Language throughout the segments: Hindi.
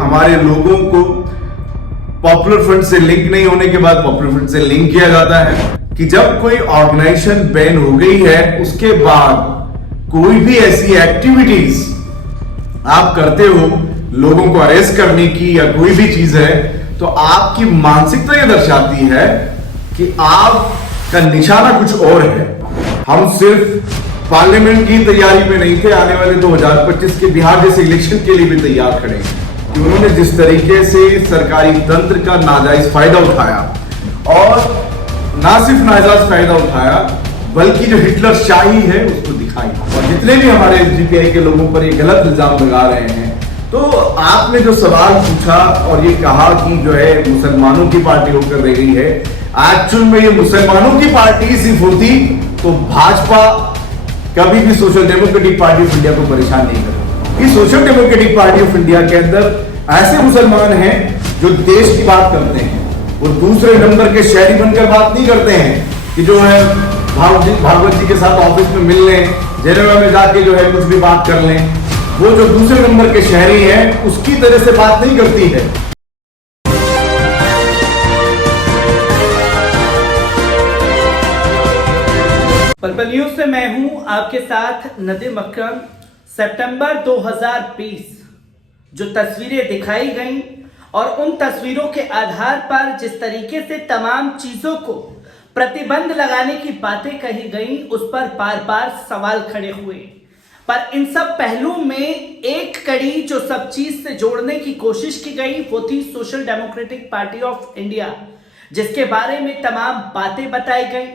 हमारे लोगों को पॉपुलर फ्रंट से लिंक नहीं होने के बाद पॉपुलर फ्रंट से लिंक किया जाता है कि जब कोई ऑर्गेनाइजेशन बैन हो गई है उसके बाद कोई भी ऐसी एक्टिविटीज आप करते हो लोगों को अरेस्ट करने की या कोई भी चीज है तो आपकी मानसिकता यह दर्शाती है कि आपका निशाना कुछ और है। हम सिर्फ पार्लियामेंट की तैयारी में नहीं थे, आने वाले 2025 के बिहार जैसे इलेक्शन के लिए भी तैयार खड़े हैं कि उन्होंने जिस तरीके से सरकारी तंत्र का नाजायज फायदा उठाया और ना सिर्फ नाजायज फायदा उठाया बल्कि जो हिटलर शाही है उसको दिखाई। और जितने भी हमारे एसडीपीआई के लोगों पर ये गलत इल्जाम लगा रहे हैं तो आपने जो सवाल पूछा और ये कहा कि जो है मुसलमानों की पार्टी होकर रह गई है, एक्चुअल में ये मुसलमानों की पार्टी सिर्फ होती तो भाजपा कभी भी social democratic party of India को परेशान नहीं करती। इस social democratic party of India के अंदर ऐसे मुसलमान हैं जो देश की बात करते हैं, वो दूसरे नंबर के शहरी बनकर बात नहीं करते हैं कि जो है भागवत जी के साथ ऑफिस में मिल लें, जेनेवा में जाके जो है कुछ भी बात कर लें। वो जो दूसरे नंबर के शहरी हैं उसकी तरह से बात नहीं करती है। पल न्यूज से मैं हूं आपके साथ नदीम अकरम। सितंबर 2020 जो तस्वीरें दिखाई गईं और उन तस्वीरों के आधार पर जिस तरीके से तमाम चीजों को प्रतिबंध लगाने की बातें कही गईं उस पर बार बार सवाल खड़े हुए। पर इन सब पहलुओं में एक कड़ी जो सब चीज से जोड़ने की कोशिश की गई वो थी social democratic party of India, जिसके बारे में तमाम बातें बताई गई।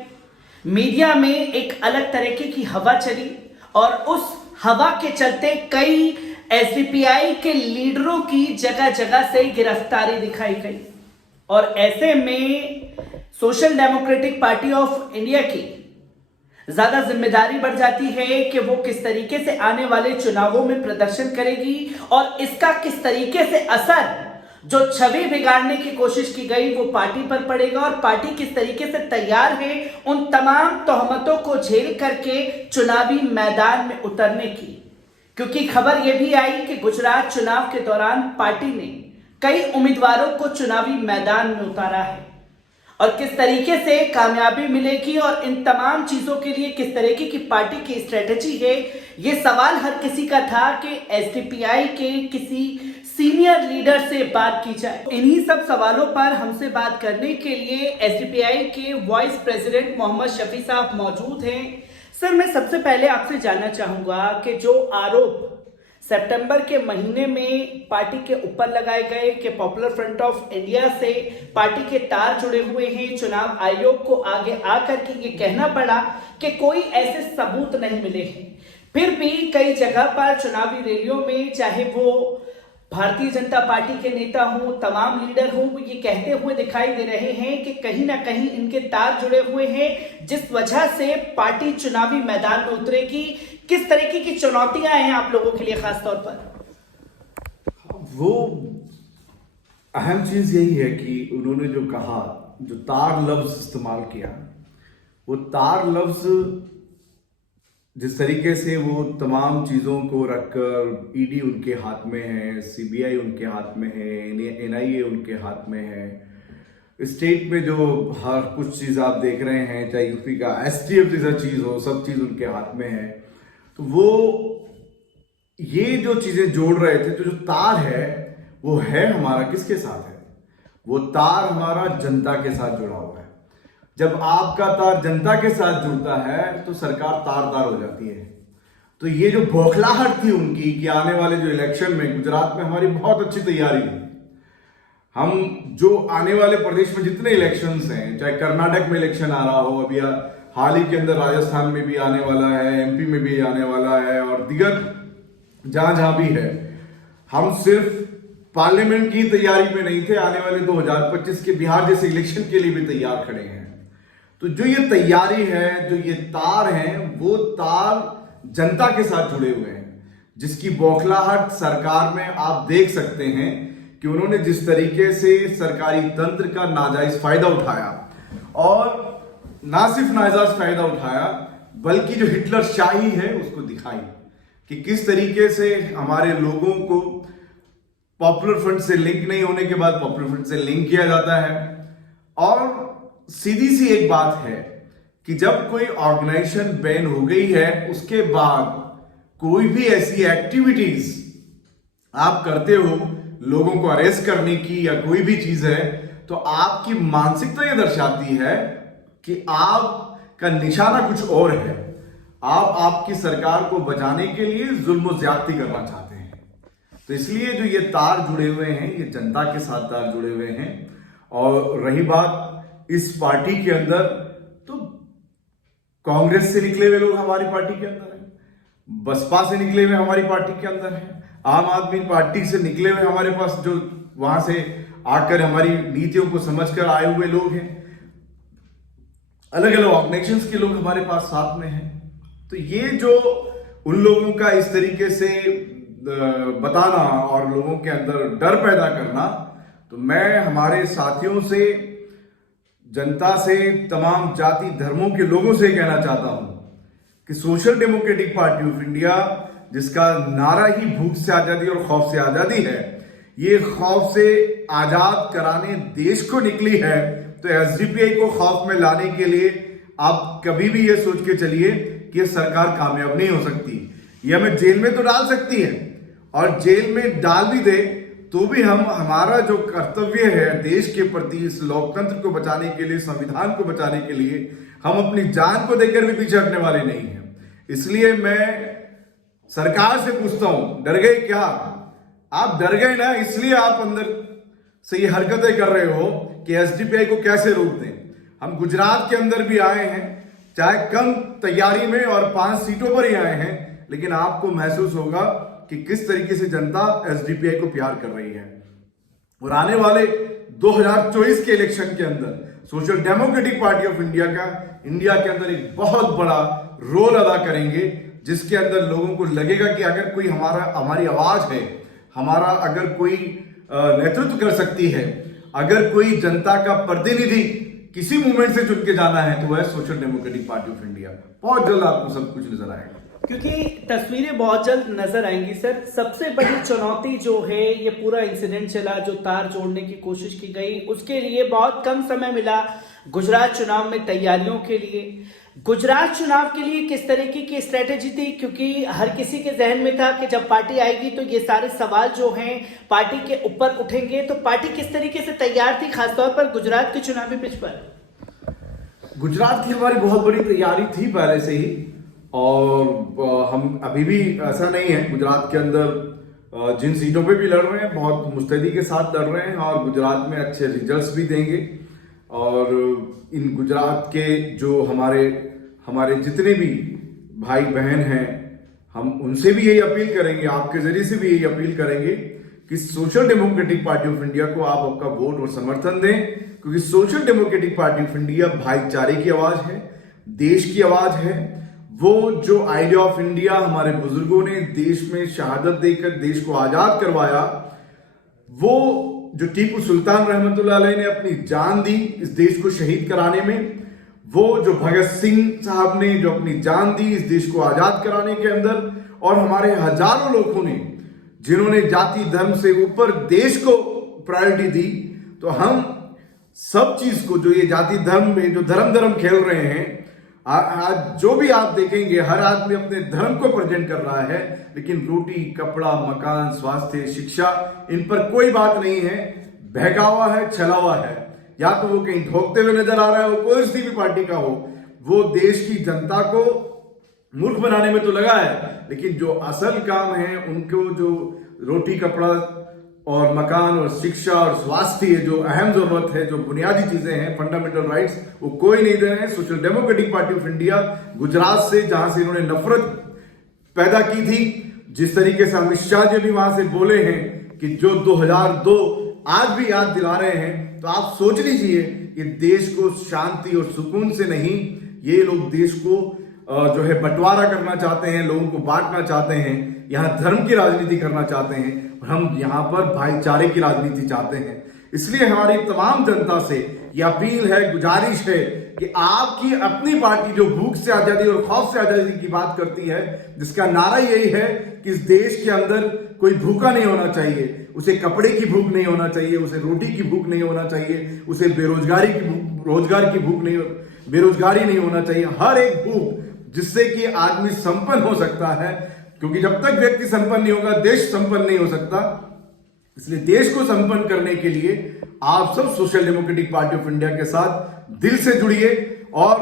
मीडिया में एक अलग तरीके की हवा चली और उस हवा के चलते कई एसडीपीआई के लीडरों की जगह जगह से गिरफ्तारी दिखाई गई। और ऐसे में social democratic party of India की ज्यादा जिम्मेदारी बढ़ जाती है कि वो किस तरीके से आने वाले चुनावों में प्रदर्शन करेगी और इसका किस तरीके से असर जो छवि बिगाड़ने की कोशिश की गई वो पार्टी पर पड़ेगा और पार्टी किस तरीके से तैयार है उन तमाम तोहमतों को झेल करके चुनावी मैदान में उतरने की। क्योंकि खबर यह भी आई कि गुजरात चुनाव के दौरान पार्टी ने कई उम्मीदवारों को चुनावी मैदान में उतारा है और किस तरीके से कामयाबी मिलेगी और इन तमाम चीजों के लिए किस तरीके की पार्टी की स्ट्रेटेजी है, ये सवाल हर किसी का था कि एसडीपीआई के किसी सीनियर लीडर से बात की जाए। इन्हीं सब सवालों पर हमसे बात करने के लिए एसडीपीआई के वाइस प्रेसिडेंट मोहम्मद शफी साहब मौजूद हैं। सर, मैं सबसे पहले आपसे जानना चाहूंगा कि जो आरोप सितंबर के महीने में पार्टी के ऊपर लगाए गए कि पॉपुलर फ्रंट ऑफ इंडिया से पार्टी के तार जुड़े हुए हैं, चुनाव आयोग को आगे आकर के ये कहना पड़ा कि कोई ऐसे सबूत नहीं मिले हैं, फिर भी कई जगह पर चुनावी रैलियों में चाहे वो भारतीय जनता पार्टी के नेता हों, तमाम लीडर हों, वो ये कहते हुए दिखाई दे रहे हैं कि कहीं ना कहीं इनके तार जुड़े हुए हैं जिस वजह से पार्टी चुनावी मैदान में उतरेगी। किस तरीके की चुनौतियां हैं आप लोगों के लिए खास तौर पर? वो अहम चीज यही है कि उन्होंने जो कहा, जो तार लफ्ज इस्तेमाल किया, वो तार लफ्ज जिस तरीके से वो तमाम चीज़ों को रखकर ईडी उनके हाथ में है, सीबीआई उनके हाथ में है, एनआईए उनके हाथ में है, स्टेट में जो हर कुछ चीज़ आप देख रहे हैं, चाहे यूपी का एसटीएफ जैसा चीज़ हो, सब चीज़ उनके हाथ में है। तो वो ये जो चीज़ें जोड़ रहे थे, तो जो तार है वो है हमारा किसके साथ है? वो तार हमारा जनता के साथ जुड़ा हुआ है। जब आपका तार जनता के साथ जुड़ता है तो सरकार तार हो जाती है। तो ये जो बौखलाहट थी उनकी कि आने वाले जो इलेक्शन में गुजरात में हमारी बहुत अच्छी तैयारी हुई, हम जो आने वाले प्रदेश में जितने इलेक्शंस हैं, चाहे कर्नाटक में इलेक्शन आ रहा हो, अभी हाल ही के अंदर राजस्थान में भी आने वाला है, एमपी में भी आने वाला है और दीगर जहां जहां भी है, हम सिर्फ पार्लियामेंट की तैयारी में नहीं थे, आने वाले 2025 के बिहार जैसे इलेक्शन के लिए भी तैयार खड़े हैं। तो जो ये तैयारी है, जो ये तार हैं, वो तार जनता के साथ जुड़े हुए हैं, जिसकी बौखलाहट सरकार में आप देख सकते हैं कि उन्होंने जिस तरीके से सरकारी तंत्र का नाजायज फायदा उठाया और ना सिर्फ नाजायज फायदा उठाया बल्कि जो हिटलर शाही है उसको दिखाई कि किस तरीके से हमारे लोगों को पॉपुलर फ्रंट से लिंक नहीं होने के बाद पॉपुलर फ्रंट से लिंक किया जाता है। और सीधी सी एक बात है कि जब कोई ऑर्गेनाइजेशन बैन हो गई है उसके बाद कोई भी ऐसी एक्टिविटीज आप करते हो लोगों को अरेस्ट करने की या कोई भी चीज है, तो आपकी मानसिकता यह दर्शाती है कि आपका निशाना कुछ और है। आप आपकी सरकार को बचाने के लिए जुल्म ज्यादती करना चाहते हैं। तो इसलिए जो ये तार जुड़े हुए हैं ये जनता के साथ तार जुड़े हुए हैं। और रही बात इस पार्टी के अंदर, तो कांग्रेस से निकले हुए लोग हमारी पार्टी के अंदर हैं, बसपा से निकले हुए हमारी पार्टी के अंदर हैं, आम आदमी पार्टी से निकले हुए हमारे पास जो वहां से आकर हमारी नीतियों को समझकर आए हुए लोग हैं, अलग अलग ऑर्गेनाइजेशंस के लोग हमारे पास साथ में हैं। तो ये जो उन लोगों का इस तरीके से बताना और लोगों के अंदर डर पैदा करना, तो मैं हमारे साथियों से, जनता से, तमाम जाति धर्मों के लोगों से कहना चाहता हूं कि social democratic party of India, जिसका नारा ही भूख से आजादी और खौफ से आजादी है, ये खौफ से आजाद कराने देश को निकली है। तो एसडीपीआई को खौफ में लाने के लिए आप कभी भी ये सोच के चलिए कि ये सरकार कामयाब नहीं हो सकती। ये हमें जेल में तो डाल सकती है, और जेल में डाल भी दे तो भी हमारा जो कर्तव्य है देश के प्रति, इस लोकतंत्र को बचाने के लिए, संविधान को बचाने के लिए, हम अपनी जान को देकर भी पीछे हटने वाले नहीं हैं। इसलिए मैं सरकार से पूछता हूं, डर गए क्या? आप डर गए ना, इसलिए आप अंदर से ये हरकतें कर रहे हो कि एसडीपीआई को कैसे रोक दें। हम गुजरात के अंदर भी आए हैं, चाहे कम तैयारी में और 5 सीटों पर ही आए हैं, लेकिन आपको महसूस होगा कि किस तरीके से जनता एसडीपीआई को प्यार कर रही है। और आने वाले 2024 के इलेक्शन के अंदर social democratic party of India के अंदर एक बहुत बड़ा रोल अदा करेंगे, जिसके अंदर लोगों को लगेगा कि अगर कोई हमारी आवाज है, हमारा अगर कोई नेतृत्व कर सकती है, अगर कोई जनता का प्रतिनिधि किसी मूवमेंट से चुन के जाना है, तो वह social democratic party of India. बहुत जल्द आपको सब कुछ नजर आएगा, क्योंकि तस्वीरें बहुत जल्द नजर आएंगी। सर, सबसे बड़ी चुनौती जो है, ये पूरा इंसिडेंट चला, जो तार जोड़ने की कोशिश की गई, उसके लिए बहुत कम समय मिला गुजरात चुनाव में तैयारियों के लिए। गुजरात चुनाव के लिए किस तरीके की स्ट्रेटेजी थी? क्योंकि हर किसी के जहन में था कि जब पार्टी आएगी तो ये सारे सवाल जो हैं पार्टी के ऊपर उठेंगे। तो पार्टी किस तरीके से तैयार थी, खासतौर पर गुजरात के चुनावी पिच पर? गुजरात की हमारी बहुत बड़ी तैयारी थी पहले से ही, और हम अभी भी ऐसा नहीं है। गुजरात के अंदर जिन सीटों पे भी लड़ रहे हैं बहुत मुस्तैदी के साथ लड़ रहे हैं, और गुजरात में अच्छे रिजल्ट्स भी देंगे। और इन गुजरात के जो हमारे जितने भी भाई बहन हैं, हम उनसे भी यही अपील करेंगे, आपके जरिए से भी यही अपील करेंगे कि social democratic party of India को आप आपका वोट और समर्थन दें, क्योंकि social democratic party of India भाईचारे की आवाज है, देश की आवाज है। वो जो आइडिया ऑफ इंडिया हमारे बुजुर्गों ने देश में शहादत देकर देश को आजाद करवाया, वो जो टीपू सुल्तान रहमतुल्लाह अलैह ने अपनी जान दी इस देश को शहीद कराने में, वो जो भगत सिंह साहब ने जो अपनी जान दी इस देश को आजाद कराने के अंदर, और हमारे हजारों लोगों ने जिन्होंने जाति धर्म से ऊपर देश को प्रायोरिटी दी, तो हम सब चीज को, जो ये जाति धर्म में जो धर्म खेल रहे हैं, आज जो भी आप देखेंगे हर आदमी अपने धर्म को प्रेजेंट कर रहा है, लेकिन रोटी, कपड़ा, मकान, स्वास्थ्य, शिक्षा, इन पर कोई बात नहीं है। बहका हुआ है, छला हुआ है, या तो वो कहीं ठोकते हुए नजर आ रहा है, वो कोई सी भी पार्टी का हो, वो देश की जनता को मूर्ख बनाने में तो लगा है, लेकिन जो असल काम है, उनको जो रोटी, कपड़ा और मकान और शिक्षा और स्वास्थ्य, जो अहम जरूरत है, जो बुनियादी चीजें हैं, फंडामेंटल राइट्स, वो कोई नहीं दे रहे हैं। Social democratic party of India Gujarat से, जहां से इन्होंने नफरत पैदा की थी, जिस तरीके से अमित शाह जी भी वहां से बोले हैं कि जो 2002 आज भी याद दिला रहे हैं, तो आप सोच लीजिए कि देश को शांति और सुकून से नहीं, ये लोग देश को जो है बंटवारा करना चाहते हैं, लोगों को बांटना चाहते हैं, यहाँ धर्म की राजनीति करना चाहते हैं, और हम यहाँ पर भाईचारे की राजनीति चाहते हैं। इसलिए हमारी तमाम जनता से ये अपील है, गुजारिश है कि आपकी अपनी पार्टी जो भूख से आजादी और खौफ से आजादी की बात करती है, जिसका नारा यही है कि इस देश के अंदर कोई भूखा नहीं होना चाहिए, उसे कपड़े की भूख नहीं होना चाहिए, उसे रोटी की भूख नहीं होना चाहिए, उसे बेरोजगारी की भूख नहीं, बेरोजगारी नहीं होना चाहिए। हर एक भूख जिससे कि आदमी संपन्न हो सकता है, क्योंकि जब तक व्यक्ति संपन्न नहीं होगा देश संपन्न नहीं हो सकता। इसलिए देश को संपन्न करने के लिए आप सब social democratic party of India के साथ दिल से जुड़िए और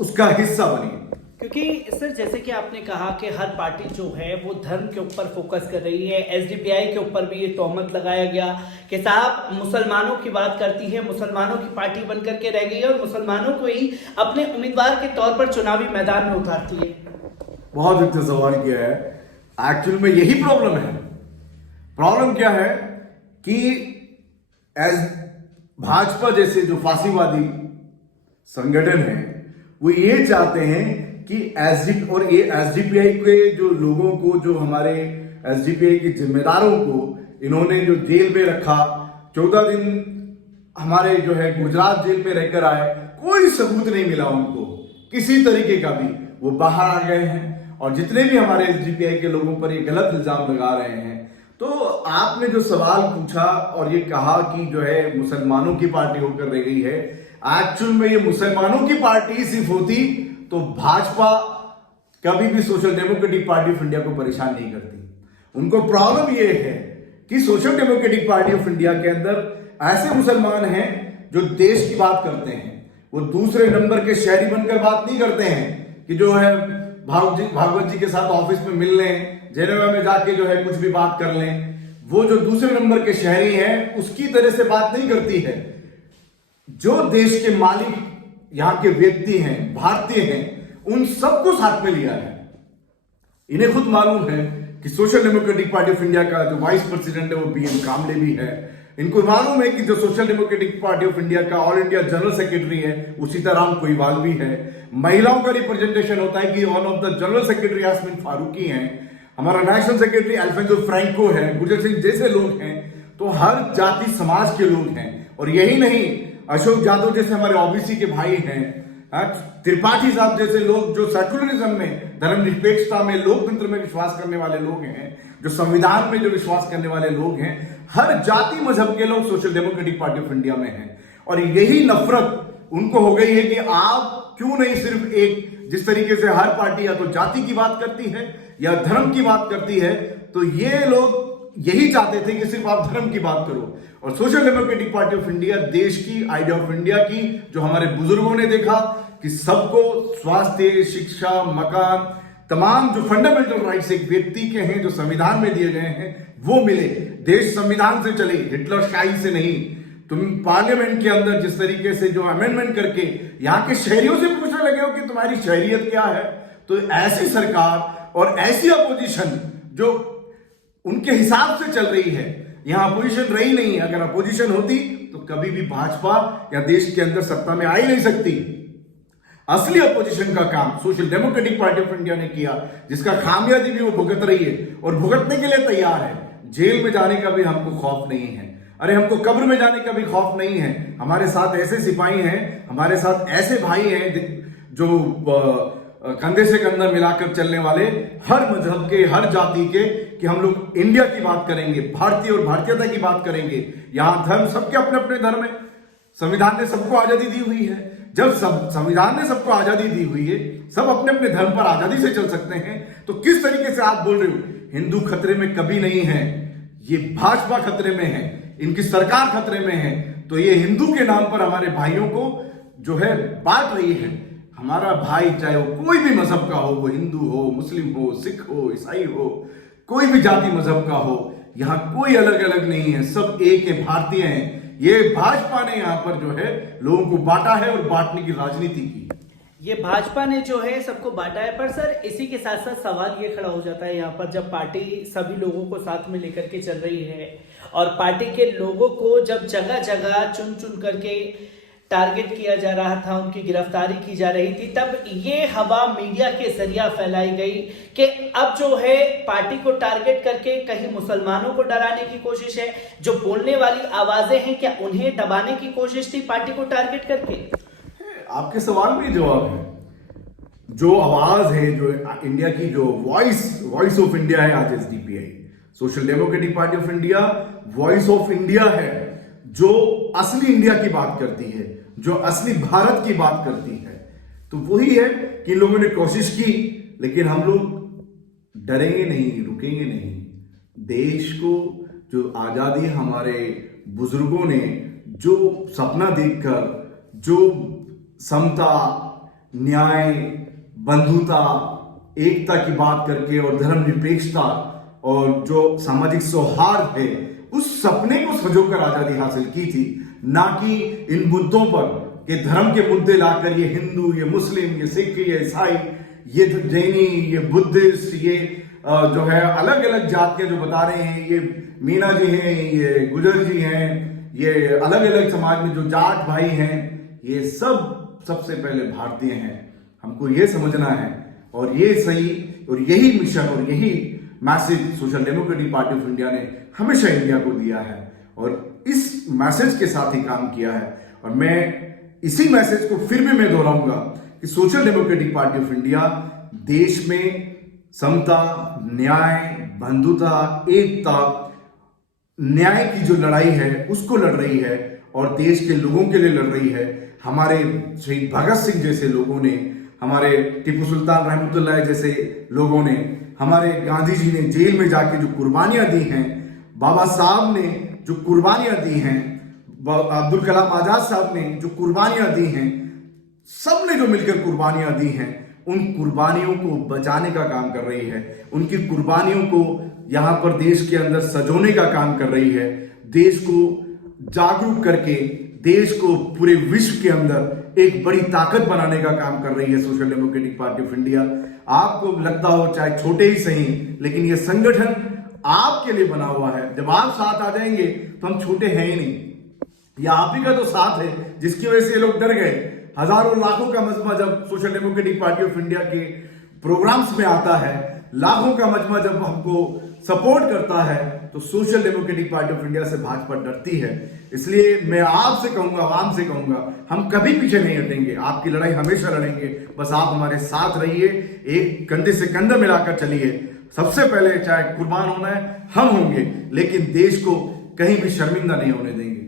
उसका हिस्सा बनिए। क्योंकि सर जैसे कि आपने कहा कि हर पार्टी जो है वो धर्म के ऊपर फोकस कर रही है, एसडीपीआई के ऊपर भी ये तोहमत लगाया गया कि साहब मुसलमानों की बात करती है, मुसलमानों की पार्टी बनकर के रह गई है और मुसलमानों को ही अपने उम्मीदवार के तौर पर चुनावी मैदान में उतारती है। बहुत अच्छा सवाल किया है। एक्चुअल में यही प्रॉब्लम है। प्रॉब्लम क्या है कि एज भाजपा जैसे जो फांसीवादी संगठन है वो ये चाहते हैं कि एसडीपीआई के जो लोगों को, जो हमारे एसडीपीआई के जिम्मेदारों को इन्होंने जो जेल में रखा, 14 दिन हमारे जो है गुजरात जेल में रहकर आए, कोई सबूत नहीं मिला उनको किसी तरीके का भी, वो बाहर आ गए हैं। और जितने भी हमारे एसडीपीआई के लोगों पर ये गलत इल्जाम लगा रहे हैं, तो आपने जो सवाल पूछा और ये कहा कि जो है मुसलमानों की पार्टी होकर रह गई है, एक्चुअल में ये मुसलमानों की पार्टी ही सिर्फ होती तो भाजपा कभी भी social democratic party of India को परेशान नहीं करती। उनको प्रॉब्लम ये है कि social democratic party of India के अंदर ऐसे मुसलमान हैं जो देश की बात करते हैं, वो दूसरे नंबर के शहरी बनकर बात नहीं करते हैं कि जो है भागवत जी के साथ ऑफिस में मिल लें, जेनेवा में जाके जो है कुछ भी बात कर लें। वो जो दूसरे नंबर के शहरी हैं उसकी तरह से बात नहीं करती है। जो देश के मालिक यहां के व्यक्ति हैं, भारतीय हैं, उन सबको साथ में लिया है। इन्हें खुद मालूम है कि social democratic party of India का जो वाइस प्रेसिडेंट है वो बीएम कामले भी है। इनको मालूम है कि जो social democratic party of India का ऑल इंडिया जनरल सेक्रेटरी है वो सीताराम कोईवाल भी है। महिलाओं का रिप्रेजेंटेशन होता है कि one of the general secretary Yasmeen Farooqui हैं, हमारा नेशनल सेक्रेटरी अल्फेंसो फ्रैंको है, गुरजर सिंह जैसे लोग हैं। तो हर जाति समाज के लोग हैं। और यही नहीं, अशोक यादव जैसे हमारे ओबीसी के भाई हैं, त्रिपाठी साहब जैसे लोग जो सेक्युलरिज्म में, धर्मनिरपेक्षता में, लोकतंत्र में विश्वास करने वाले लोग हैं, जो संविधान में जो विश्वास करने वाले लोग हैं, हर जाति मजहब के लोग social democratic party of India में हैं। और यही नफरत उनको हो गई है कि आप क्यों नहीं सिर्फ एक, जिस तरीके से हर पार्टी या तो जाति की बात करती है या धर्म की बात करती है, तो ये लोग यही चाहते थे कि सिर्फ आप धर्म की बात करो। और social democratic party of India देश की, आइडिया ऑफ इंडिया की, जो हमारे बुजुर्गों ने देखा कि सबको स्वास्थ्य, शिक्षा, मकान, तमाम जो फंडामेंटल राइट्स एक व्यक्ति के हैं जो संविधान में दिए गए हैं वो मिले। देश संविधान से चले, हिटलर शाही से नहीं। तुम पार्लियामेंट के अंदर जिस तरीके से जो अमेंडमेंट करके यहाँ के शहरियों से पूछने लगे हो कि तुम्हारी शहरियत क्या है, तो ऐसी सरकार और ऐसी अपोजिशन जो उनके हिसाब से चल रही है, यहां अपोजिशन रही नहीं। अगर अपोजिशन होती तो कभी भी भाजपा या देश के अंदर सत्ता में आ ही नहीं सकती। असली अपोजिशन का काम social democratic party of India ने किया, जिसका खामियाजी भी वो भुगत रही है और भुगतने के लिए तैयार है। जेल में जाने का भी हमको खौफ नहीं है, अरे हमको कब्र में जाने का भी खौफ नहीं है। हमारे साथ ऐसे सिपाही हैं, हमारे साथ ऐसे भाई हैं जो कंधे से कंधा मिलाकर चलने वाले, हर मजहब के, हर जाति के, कि हम लोग इंडिया की बात करेंगे, भारतीय और भारतीयता की बात करेंगे। यहां धर्म, सबके अपने अपने धर्म है। संविधान ने सबको आजादी दी हुई है। जब संविधान ने सबको आजादी दी हुई है, सब अपने अपने धर्म पर आजादी से चल सकते हैं, तो किस तरीके से आप बोल रहे हो हिंदू खतरे में? कभी नहीं है। ये भाजपा खतरे में है, इनकी सरकार खतरे में है। तो ये हिंदू के नाम पर हमारे भाइयों को जो है बांट रही है। हमारा भाई चाहे वो कोई भी मजहब का हो, वो हिंदू हो, मुस्लिम हो, सिख हो, ईसाई हो, कोई भी जाति मजहब का हो, यहां कोई अलग अलग नहीं है, सब एक है, भारतीय हैं। ये भाजपा ने यहां पर जो है लोगों को बांटा है और बांटने की राजनीति की। ये भाजपा ने जो है सबको बांटा है। पर सर इसी के साथ साथ सवाल ये खड़ा हो जाता है यहाँ पर, जब पार्टी सभी लोगों को साथ में लेकर के चल रही है और पार्टी के लोगों को जब जगह जगह चुन चुन करके टारगेट किया जा रहा था, उनकी गिरफ्तारी की जा रही थी, तब ये हवा मीडिया के जरिया फैलाई गई कि अब जो है पार्टी को टारगेट करके कहीं मुसलमानों को डराने की कोशिश है। जो बोलने वाली आवाजें हैं, क्या उन्हें दबाने की कोशिश थी पार्टी को टारगेट करके? आपके सवाल में जवाब है। जो आवाज है, जो इंडिया की जो वॉइस ऑफ इंडिया है आज SDPI, social democratic party of India voice of India है, जो असली इंडिया की बात करती है, जो असली भारत की बात करती है। तो वही है कि इन लोगों ने कोशिश की, लेकिन हम लोग डरेंगे नहीं, रुकेंगे नहीं। देश को जो आजादी हमारे बुजुर्गों ने जो सपना देखकर, जो समता, न्याय, बंधुता, एकता की बात करके और धर्मनिरपेक्षता और जो सामाजिक सौहार्द है, उस सपने को संजोकर आजादी हासिल की थी, ना कि इन मुद्दों पर कि धर्म के मुद्दे लाकर ये हिंदू, ये मुस्लिम, ये सिख, ये ईसाई, ये जैनी, ये बुद्धिस्ट, ये जो है अलग अलग जातियां जो बता रहे हैं, ये मीना जी हैं, ये गुजर जी हैं, ये अलग अलग समाज में जो जाट भाई हैं, ये सब सबसे पहले भारतीय हैं। हमको ये समझना है, और ये सही, और यही मिशन और यही message social democratic party of India ने हमेशा इंडिया को दिया है, और इस मैसेज के साथ ही काम किया है। और मैं इसी मैसेज को फिर भी मैं दोहराऊंगा कि social democratic party of India देश में समता, न्याय, बंधुता, एकता, न्याय की जो लड़ाई है उसको लड़ रही है, और देश के लोगों के लिए लड़ रही है। हमारे शहीद भगत सिंह जैसे लोगों ने, हमारे टिप्पू सुल्तान रहमतुल्लाह जैसे लोगों ने, हमारे गांधी जी ने जेल में जाके जो कुर्बानियां दी हैं, बाबा साहब ने जो कुर्बानियां दी हैं, अब्दुल कलाम आजाद साहब ने जो कुर्बानियां दी हैं, सब ने जो मिलकर कुर्बानियां दी हैं, उन कुर्बानियों को बचाने का काम कर रही है, उनकी कुर्बानियों को यहां पर देश के अंदर सजोने का काम कर रही है, देश को जागरूक करके देश को पूरे विश्व के अंदर एक बड़ी ताकत बनाने का काम कर रही है social democratic party of India. आपको लगता हो चाहे छोटे ही सही, लेकिन ये संगठन आपके लिए बना हुआ है। जब आप साथ आ जाएंगे तो हम छोटे हैं ही नहीं, ये आप ही का तो साथ है जिसकी वजह से ये लोग डर गए। हजारों लाखों का मजमा जब social democratic party of India के प्रोग्राम्स में आता है, लाखों का मजमा जब हमको सपोर्ट करता है, तो social democratic party of India से भाजपा डरती है। इसलिए मैं आपसे कहूंगा, आवाम से कहूंगा, हम कभी पीछे नहीं हटेंगे, आपकी लड़ाई हमेशा लड़ेंगे। बस आप हमारे साथ रहिए, एक कंधे से कंधा मिलाकर चलिए। सबसे पहले चाहे कुर्बान होना है हम होंगे, लेकिन देश को कहीं भी शर्मिंदा नहीं होने देंगे।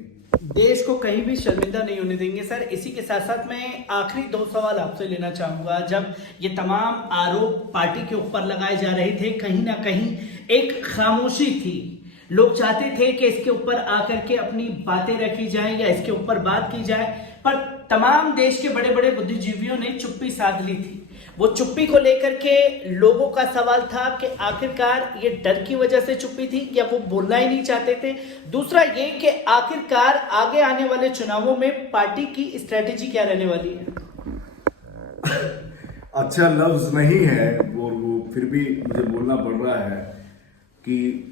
देश को कहीं भी शर्मिंदा नहीं होने देंगे। सर, इसी के साथ साथ मैं आखिरी 2 सवाल आपसे लेना चाहूंगा। जब ये तमाम आरोप पार्टी के ऊपर लगाए जा रहे थे, कहीं ना कहीं एक खामोशी थी, लोग चाहते थे कि इसके ऊपर आकर के अपनी बातें रखी जाएं या इसके ऊपर बात की जाए, पर तमाम देश के बड़े बड़े बुद्धिजीवियों ने चुप्पी साध ली थी। वो चुप्पी को लेकर के लोगों का सवाल था कि आखिरकार ये डर की वजह से चुप्पी थी, या वो बोलना ही नहीं चाहते थे। दूसरा ये कि आखिरकार आगे आने वाले चुनावों में पार्टी की स्ट्रेटेजी क्या रहने वाली है। अच्छा लफ्ज नहीं है, और वो फिर भी मुझे बोलना पड़ रहा है कि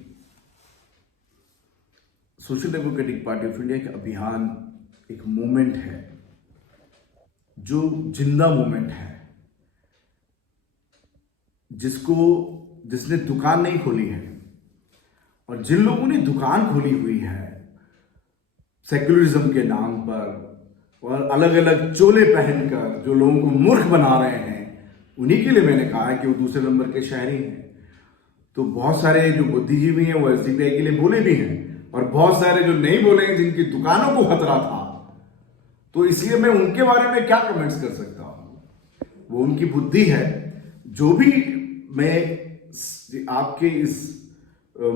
social democratic party of India का अभियान एक मूवमेंट है, जो जिंदा मूवमेंट है, जिसने दुकान नहीं खोली है। और जिन लोगों ने दुकान खोली हुई है सेक्युलरिज्म के नाम पर और अलग अलग चोले पहनकर जो लोगों को मूर्ख बना रहे हैं, उन्हीं के लिए मैंने कहा है कि वो दूसरे नंबर के शहरी हैं। तो बहुत सारे जो बुद्धिजीवी हैं वो एसडीपीआई के लिए बोले भी हैं, और बहुत सारे जो नहीं बोले हैं, जिनकी दुकानों को खतरा था। तो इसलिए मैं उनके बारे में क्या कमेंट्स कर सकता हूं, वो उनकी बुद्धि है। जो भी मैं आपके इस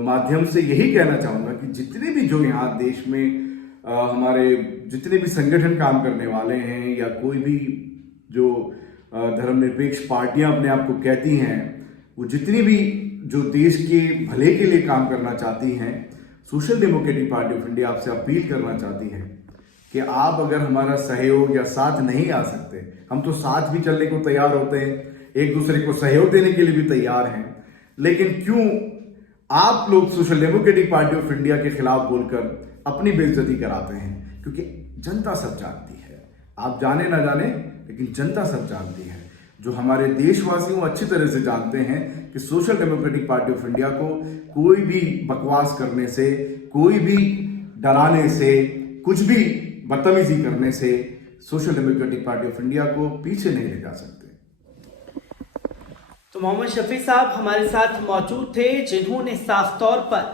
माध्यम से यही कहना चाहूंगा कि जितने भी जो यहाँ देश में हमारे जितने भी संगठन काम करने वाले हैं, या कोई भी जो धर्मनिरपेक्ष पार्टियां अपने आप को कहती हैं, वो जितनी भी जो देश के भले के लिए काम करना चाहती हैं, social democratic party of India आपसे अपील करना चाहती है कि आप अगर हमारा सहयोग या साथ नहीं आ सकते, हम तो साथ भी चलने को तैयार होते हैं, एक दूसरे को सहयोग देने के लिए भी तैयार हैं, लेकिन क्यों आप लोग social democratic party of India के खिलाफ बोलकर अपनी बेइज्जती कराते हैं? क्योंकि जनता सब जानती है, आप जाने ना जाने, लेकिन जनता सब जानती है। जो हमारे देशवासी वो अच्छी तरह से जानते हैं कि social democratic party of India को कोई भी बकवास करने से, कोई भी डराने से, कुछ भी बदतमीजी करने से social democratic party of India को पीछे नहीं ले जा सकते। तो मोहम्मद शफी साहब हमारे साथ मौजूद थे, जिन्होंने साफ तौर पर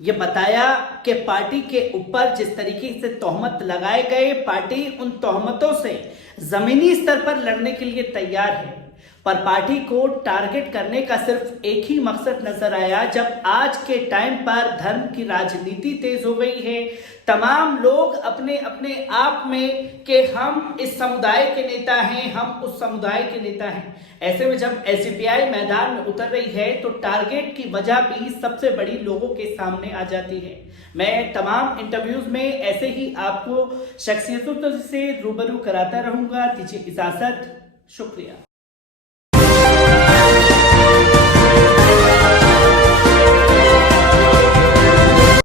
यह बताया कि पार्टी के ऊपर जिस तरीके से तोहमत लगाए गए, पार्टी उन तोहमतों से जमीनी स्तर पर लड़ने के लिए तैयार है, पर पार्टी को टारगेट करने का सिर्फ एक ही मकसद नजर आया। जब आज के टाइम पर धर्म की राजनीति तेज हो गई है, तमाम लोग अपने अपने आप में कि हम इस समुदाय के नेता हैं, हम उस समुदाय के नेता हैं, ऐसे में जब एसयूपीआई मैदान में उतर रही है तो टारगेट की वजह भी सबसे बड़ी लोगों के सामने आ जाती है। मैं तमाम इंटरव्यूज में ऐसे ही आपको शख्सियतों से रूबरू कराता रहूंगा। दीजिए इजाजत, शुक्रिया।